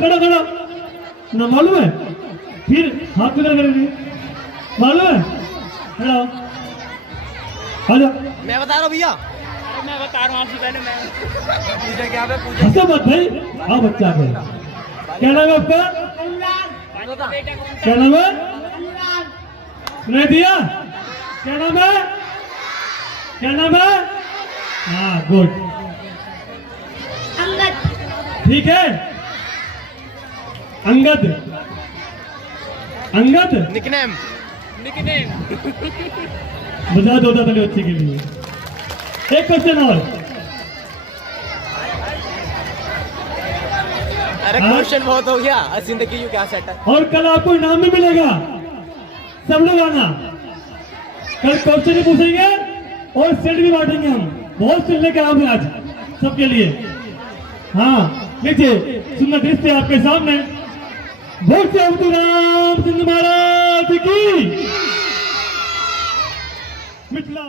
खड़ा खड़ा ना मालूम है, फिर हाथ किधर करेंगे मालूम है, खड़ा हो आजा। मैं बता रहा हूँ भैया, मैं बता रहा हूँ आपसे पहले। मैं पूजा क्या है, पूजा हंसो मत भाई, आओ बच्चा है। क्या नाम है आपका? क्या नाम है? सुनाई दिया? क्या नाम है? क्या नाम है? हाँ गुड, अंगद। ठीक है। अंगद, अंगद निकनेम बजा दो था बच्चे के लिए। एक क्वेश्चन और। अरे क्वेश्चन बहुत हो गया, जिंदगी यू क्या सेट है। और कल आपको इनाम भी मिलेगा, सब लोग आना। कल क्वेश्चन भी पूछेंगे और सेट भी बांटेंगे हम। बहुत सुनने का काम है आज सबके लिए। हाँ लीजिए, सुनना दृश्य आपके सामने। भोग से राम चंद्र महाराज की मिथिला।